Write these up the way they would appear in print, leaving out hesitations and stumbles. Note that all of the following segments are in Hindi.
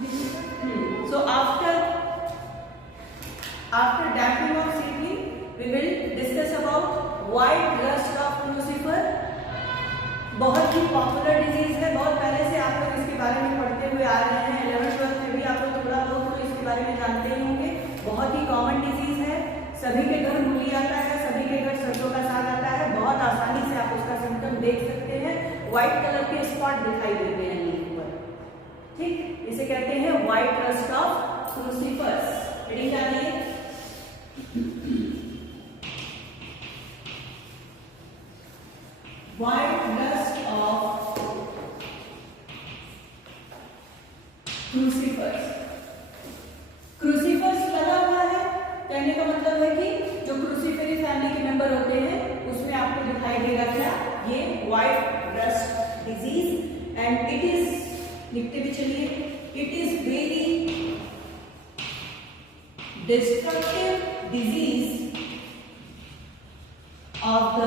So after damping of seedling, we will discuss about white rust of crucifer. बहुत ही पॉपुलर डिजीज है, बहुत पहले से आप लोग इसके बारे में पढ़ते हुए आ रहे हैं। 11th-12th में भी आप लोग थोड़ा बहुत तो इसके बारे में जानते ही होंगे। बहुत ही कॉमन डिजीज है, सभी के घर मूली आता है, सभी के घर सरसों का साग आता है। बहुत आसानी से आप उसका सिम्टम देख सकते हैं, व्हाइट कलर के स्पॉट दिखाई देते हैं लीफ पर। ठीक, इसे कहते हैं white rust of cruciferous. Heading डालिए, white rust of cruciferous. Cruciferous लगा हुआ है, कहने का मतलब है कि जो क्रूसीफेरी फैमिली के मेंबर होते हैं उसमें आपको दिखाई देगा क्या, ये white rust disease. And it is, लिखते भी चलिए, it is very destructive disease of the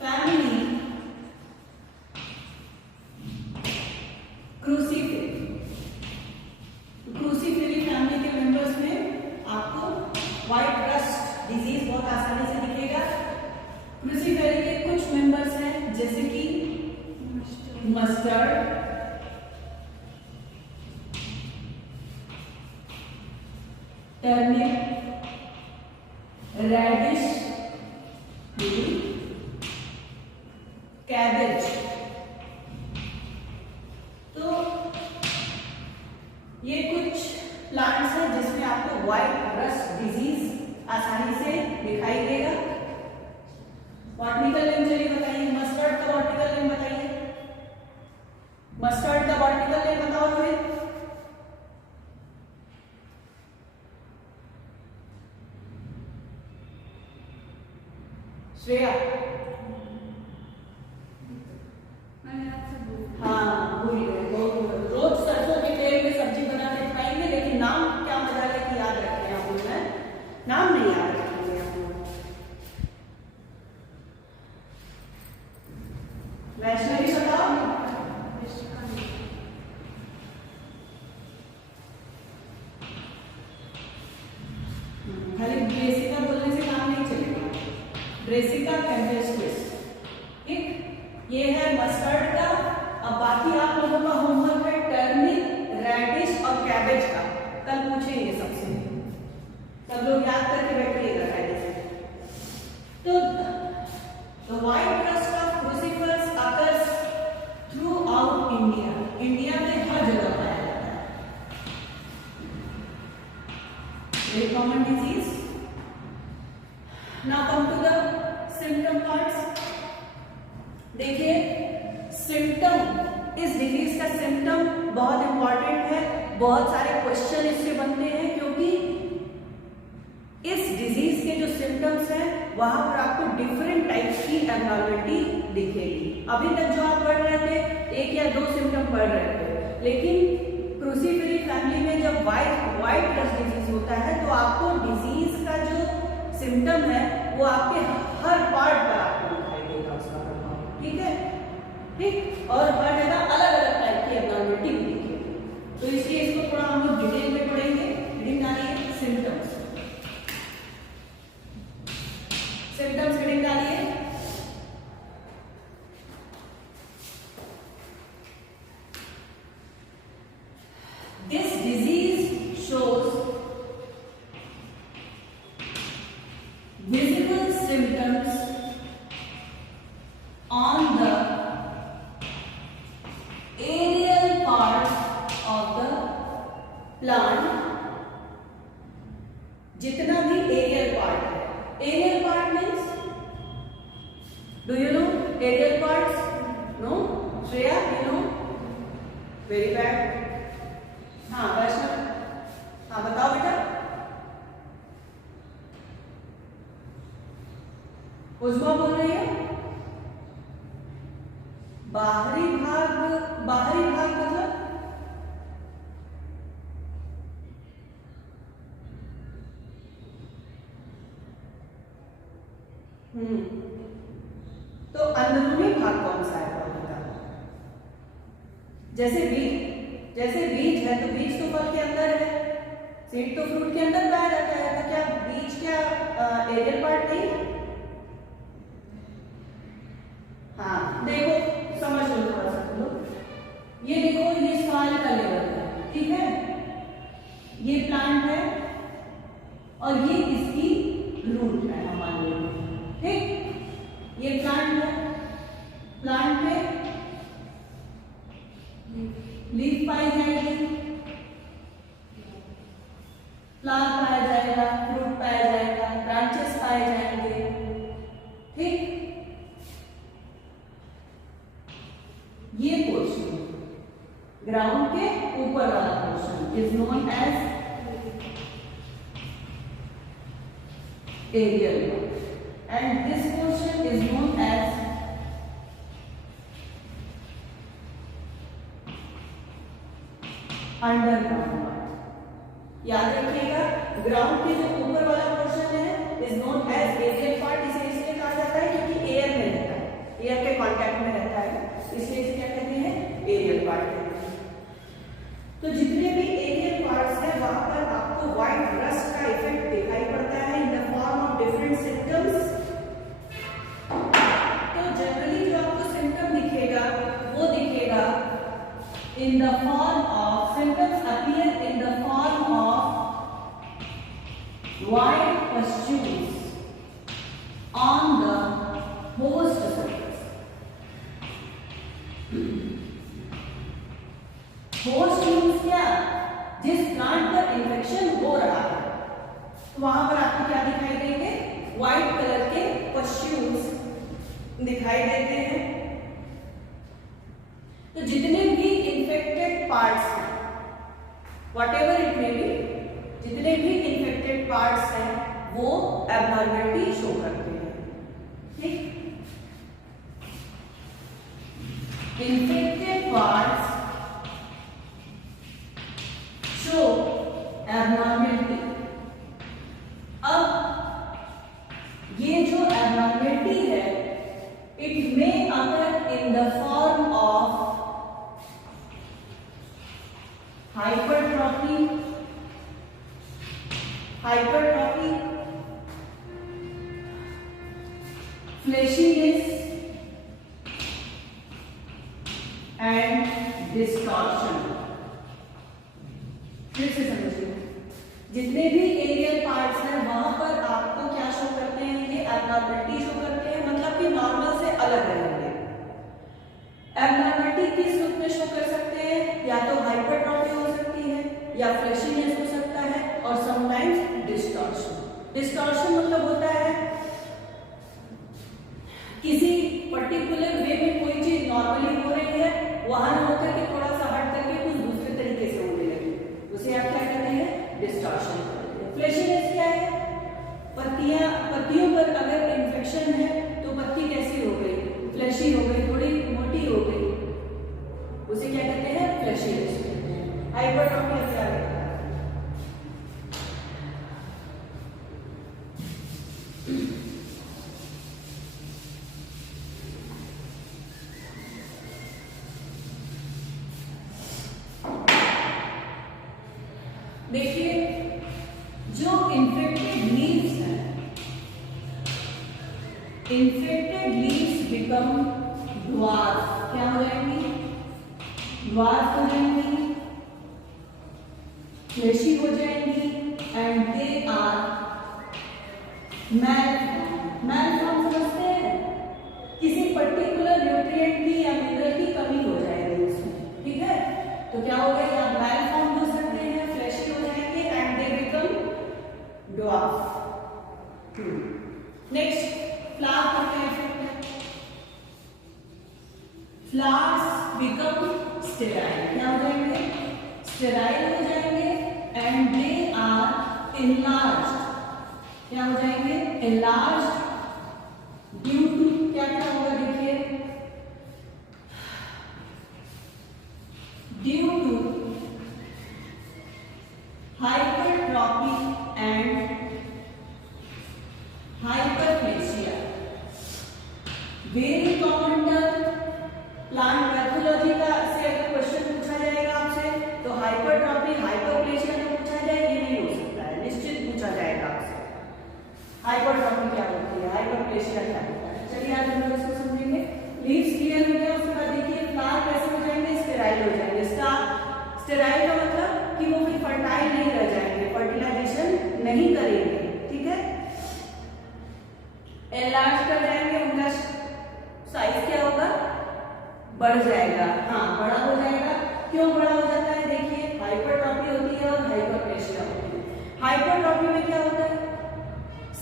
family Cruciferae. Cruciferae family के मेंबर्स में आपको व्हाइट रस्ट डिजीज बहुत आसानी से दिखेगा। क्रूसीफेरी के कुछ मेंबर्स हैं जैसे कि मस्टर्ड, टर्निप, रेडिश, कैबेज। तो ये कुछ प्लांट्स हैं जिसमें आपको व्हाइट रस्ट डिजीज आसानी से दिखाई देगा। बॉटनिकल नेम चलिए बताइए, मस्टर्ड का बॉटनिकल नेम बताइए, मस्टर्ड का बॉटनिकल नेम बताओ हमें। श्रेया, हाँ भूल गए, रोज सरसों के तेल में सब्जी बना के खाएंगे, लेकिन नाम क्या मजा है कि याद रखते हैं आप लोग, नाम नहीं याद रखेंगे आप लोग। वैष्णवी बताओ, खाली ब्रेसिका बोलने से काम नहीं चलेगा, ब्रेसिका कैम्पेस्ट्रिस। ठीक, ये है मस्टर्ड का। अब बाकी आप लोगों का होमवर्क है टर्निप, रेडिश और कैबेज का, कल पूछेंगे सबसे, सब लोग याद करके बैठिएगा पहले से। तो white rust of cruciferous occurs throughout India, India में हर जगह पाया जाता है। Very common disease. Now come to the symptom parts. देखिए, सिम्टम, इस डिजीज का सिम्टम बहुत इंपॉर्टेंट है, बहुत सारे क्वेश्चन इससे बनते हैं, क्योंकि इस डिजीज के जो सिम्टम्स हैं वहां पर आपको डिफरेंट टाइप्स की एब्नॉर्मलिटी दिखेगी। अभी तक जो आप पढ़ रहे थे, एक या दो सिम्टम पढ़ रहे थे, लेकिन क्रूसीफेरी फैमिली में जब व्हाइट रस्ट डिजीज होता है तो आपको डिजीज का जो सिम्टम है वो आपके हर पार्ट पर आपको दिखाई देगा उसका प्रभाव। ठीक है, ठीक, और हर जगह अलग अलग टाइप की एब्नॉर्मलिटी भी दिखेगी। तो इसलिए इसको थोड़ा हम लोग डिटेल में पढ़ेंगे। हेडिंग डालिए, सिम्टम्स। सिम्टम्स हेडिंग डालिए। This disease shows visible symptoms on the aerial parts of the plant। जितना भी एरियल पार्ट है, aerial part means, do you know aerial parts? No? Shreya, you know? Very bad. हाँ वैष्णव, हाँ बताओ बेटा। उज्मा बोल रही है, बाहरी भाग, बाहरी भाग मतलब तो अंदरूनी भाग कौन सा है पौधे का? जैसे बीज, जैसे बीज है तो बीज तो फल के अंदर है, सीड तो फ्रूट के अंदर पाया जाता है, तो क्या बीज क्या एरियल पार्ट नहीं? हाँ देखो, समझ लो थोड़ा सा लोग, ये देखो ये सॉइल का लेवल है, ठीक है, ये प्लांट है और ये इसकी रूट है, हम मान लेंगे, ठीक। ये प्लांट है, प्लांट में लीफ पाई जाएगी, फ्लावर पाया जाएगा, फ्रूट पाया जाएगा, ब्रांचेस पाए जाएंगे, ठीक। ये पोर्शन ग्राउंड के ऊपर वाला portion is known as aerial and this portion is known as underground part। याद रखिएगा, ग्राउंड के जो ऊपर वाला पोर्शन है is known as aerial part. इसे इसलिए कहा जाता है क्योंकि एयर में रहता है, एयर के कांटेक्ट में रहता है, इसलिए इसे क्या कहते हैं? एरियल पार्ट कहते हैं। तो जितने भी एरियल पार्ट्स हैं वहां पर आपको व्हाइट रस्ट का इफेक्ट दिखाई पड़ता है in the form of different symptoms. Generally जो आपको सिम्टम दिखेगा वो दिखेगा in the form of, symptoms appear in the form of white pustules on the host surface. Host means क्या? जिस प्लांट पर इन्फेक्शन हो रहा है वहां पर आपको क्या दिखाई देंगे? व्हाइट कलर के पस्ट्यूल्स दिखाई देते हैं। तो जितने भी इंफेक्टेड पार्ट्स हैं, व्हाटएवर इट मे बी, जितने भी इंफेक्टेड पार्ट्स हैं वो एबनॉर्मलिटी शो करते हैं, ठीक। Infected parts show abnormality. अब ये जो एबनॉर्मलिटी है it may occur in the form of hypertrophy, fleshiness and distortion। फिर से समझिए, जितने भी एरियल पार्ट्स हैं वहां पर आपको क्या शो करते हैं? ये एबनॉर्मलिटी शो करते हैं, मतलब कि नॉर्मल से अलग रहेंगे। एबनॉर्मलिटी किस रूप में शो कर सकते हैं? या तो हाइपरट्रॉफी हो सकती है, या फ्लैशीनेस हो सकता है, और समटाइम्स डिस्टॉर्शन। डिस्टॉर्शन मतलब होता है किसी पर्टिकुलर वे में कोई चीज नॉर्मली हो रही है, वहां होकर के थोड़ा सा हट करके कुछ दूसरे तरीके से होने लगे, उसे आप क्या कहते हैं? डिस्टॉर्शन। फ्लैशीनेस क्या है? पत्तियों पर अगर इन्फेक्शन है तो पत्ती कैसी हो गई? फ्लैशी हो गई, थोड़ी मोटी हो गई, उसे क्या कहते हैं? फ्लैशीनेस कहते हैं। हाइपरट्रॉफी क्या है? देखिए, जो इन्फेक्टेड लीव्स हैं, इन्फेक्टेड लीव्स बिकम ड्वार्फ। क्या हो जाएंगी? ड्वार्फ हो जाएंगी, फ्लैशी हो जाएंगी, एंड दे आर मैलफॉर्म। समझते हैं? किसी पर्टिकुलर न्यूट्रिएंट की या मिनरल की कमी हो जाएगी उसमें, ठीक है? तो क्या हो गया? या मैलफॉर्म हो सकते हैं, फ्लैशी हो जाएंगे, and they become dwarf. Next, flower का क्या इफेक्ट है? Flowers become sterile. क्या हो जाएंगे? स्टेराइल हो जाएंगे, एंड दे आर इनलार्ज्ड। क्या हो जाएंगे? इनलार्ज्ड ड्यू टू क्या क्या होगा? देखिए, due to hypertrophy and hyperplasia. Very common term. Plant pathology का से अगर क्वेश्चन पूछा जाएगा आपसे स्टेराइल हो जाएंगे। स्टेराइल का मतलब कि वो फिर फर्टाइल नहीं रह जाएंगे, फर्टिलाइजेशन नहीं करेंगे, ठीक है। एनलार्ज कर जाएंगे, उनका साइज क्या होगा, बढ़ जाएगा, हाँ बड़ा हो जाएगा। क्यों बड़ा हो जाता है, देखिए हाइपरट्रॉफी होती है और हाइपरप्लेशिया होती है। हाइपरट्रॉफी में क्या होता है,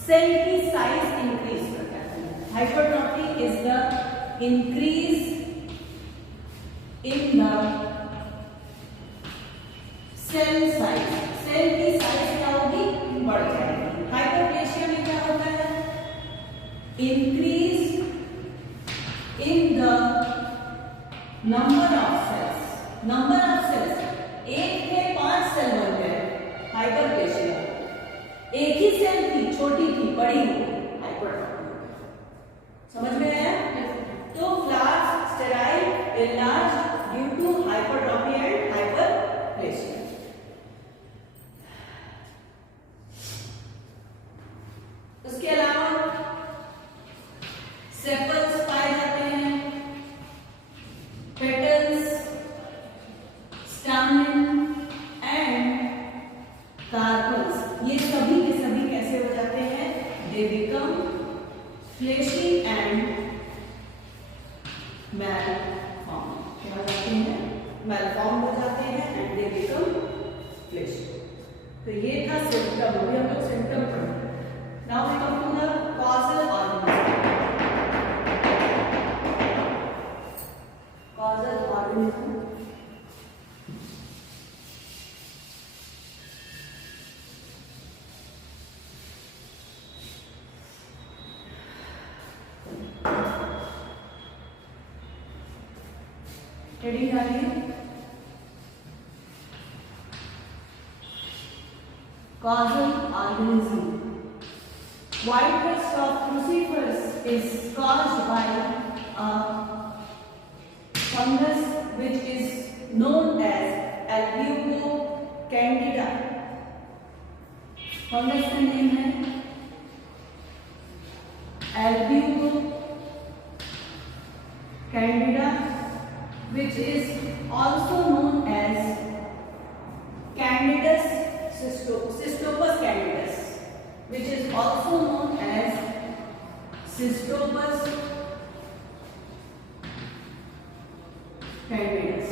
सेल की साइज इंक्रीज कर जाती है। Hypertrophy is the increase in the cell size, cell की साइज क्या होगी, बढ़ जाएगी। हाइपरप्लेशिया में क्या होता है, increase in the number of cells. Number of cells, एक में 5 सेल बनते हैं हाइपरप्लेशिया, एक ही सेल थी, छोटी थी, बड़ी हो हाइपरट्रॉफी। समझ में आया? तो flowers sterile, enlarge due to hypertrophy and hyperplasia. उसके अलावा सेपल्स पाए जाते हैं, पेटल्स, स्टामेन एंड कार्पल्स, ये सभी के सभी कैसे हो जाते हैं, दे बिकम फ्लेशी एंड मैलफॉर्म। क्या हो जाते हैं, मैलफॉर्म हो जाते हैं एंड दे बिकम फ्लेशी। तो ये था सिम्टम, अभी हम लोग सिम्टम पढ़ेंगे। Now we come to the causal organism. Causal organism heading डालिए, causal organism. White rust of crucifers is caused by a fungus which is known as Albino candida. Fungus का नेम है Albino candida, which is also known as Candidus Cystopus candidus, which is also known as Cystopus candidus.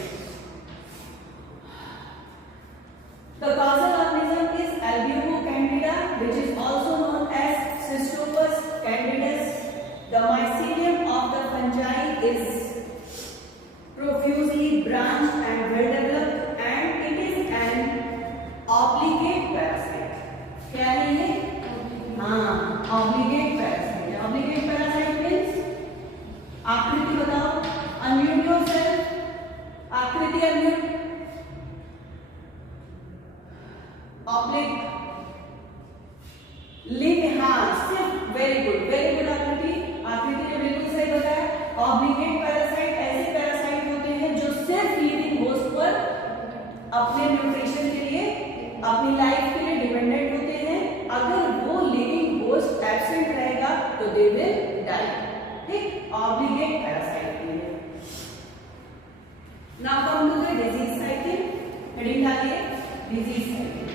The causal organism is Albino candida, which is also known as Cystopus candidus. The mycelium of the fungi is profusely branched and well developed, and it is an obligate parasite. क्या है ये? हाँ, obligate parasite. Obligate parasite means आकृति बताओ, unmute yourself. आकृति unmute. Oblique. लिंग, हाँ, सिर्फ very good आकृति. आकृति ने बिल्कुल सही बताया. Obligate parasite ऐसे parasite होते हैं जो सिर्फ living host पर अपने न्यूट्रिशन के लिए, अपनी लाइफ के लिए डिपेंडेंट होते हैं। अगर वो लिविंग होस्ट एब्सेंट रहेगा तो दे विल डाई। ठीक, ऑब्लिगेट पैरासाइट के लिए। Now come to the disease cycle. Heading डालिए, disease cycle.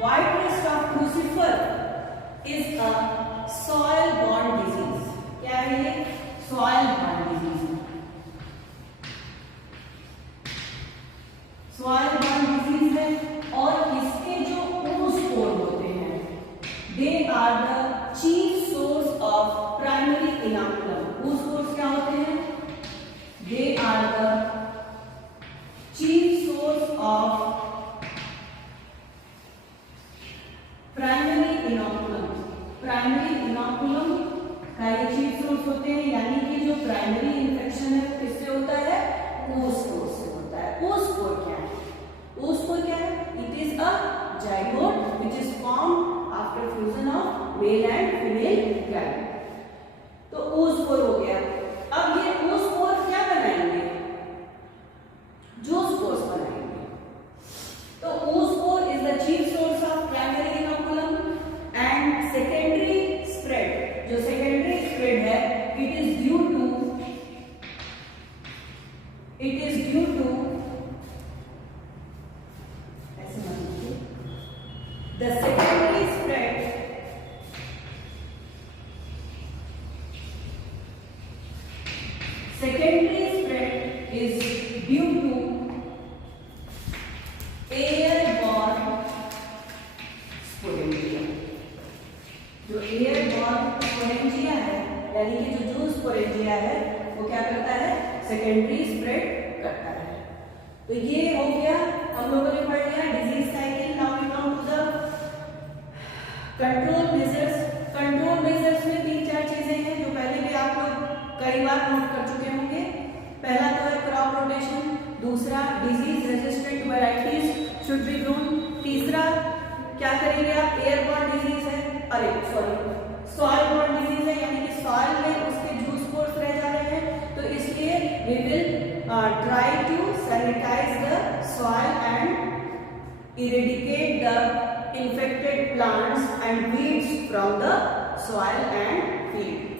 White rust of crucifer is a soil borne disease. क्या है ये? Soil borne disease. Soil borne disease है और इसके जो oospore होते हैं, they are the chief source of primary inoculum. oospores क्या होते हैं? They are the chief source of primary inoculum. Primary inoculum का ये चीफ सोर्स होते हैं, यानी कि जो प्राइमरी इन्फेक्शन है किससे होता है? oospore से होता है। oospore क्या है? Secondary spread is due to airborne sporangia. जो एयरबॉर्न स्पोरेंजिया है, यानी कि जो जूस स्पोरेंजिया है, वो क्या करता है? सेकेंडरी स्प्रेड करता है। तो ये हो गया, हम लोगों ने पढ़ लिया disease cycle. Now we come to the control measures. Control measures में 3-4 चीजें हैं जो पहले भी आप लोग कई बार नोट कर चुके होंगे। पहला तो है क्रॉप रोटेशन, दूसरा disease resistant varieties should be grown, तीसरा क्या करेंगे आप? एयरबॉर्न डिजीज है, अरे सॉरी सॉइल बॉर्न डिजीज है, यानी कि सॉइल में उसके जूस स्पोर्स रह जा रहे हैं, तो इसलिए we will try to sanitise the soil and eradicate the infected plants and weeds from the soil and field.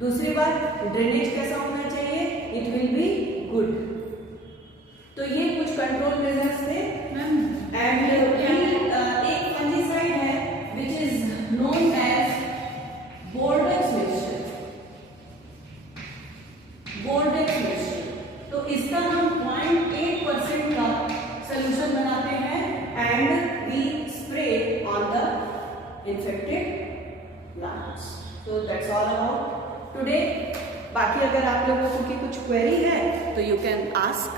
दूसरी बात, ड्रेनेज कैसा होना चाहिए? It will be good. तो ये कुछ कंट्रोल मेजर्स थे। एंड एक फंजीसाइड है which is known as Bordeaux mixture. Bordeaux mixture, तो इसका हम 0.8% का सोल्यूशन बनाते हैं and we spray on the infected plants. So that's all about today. बाकी अगर आप लोगों की कुछ क्वेरी है तो यू कैन आस्क।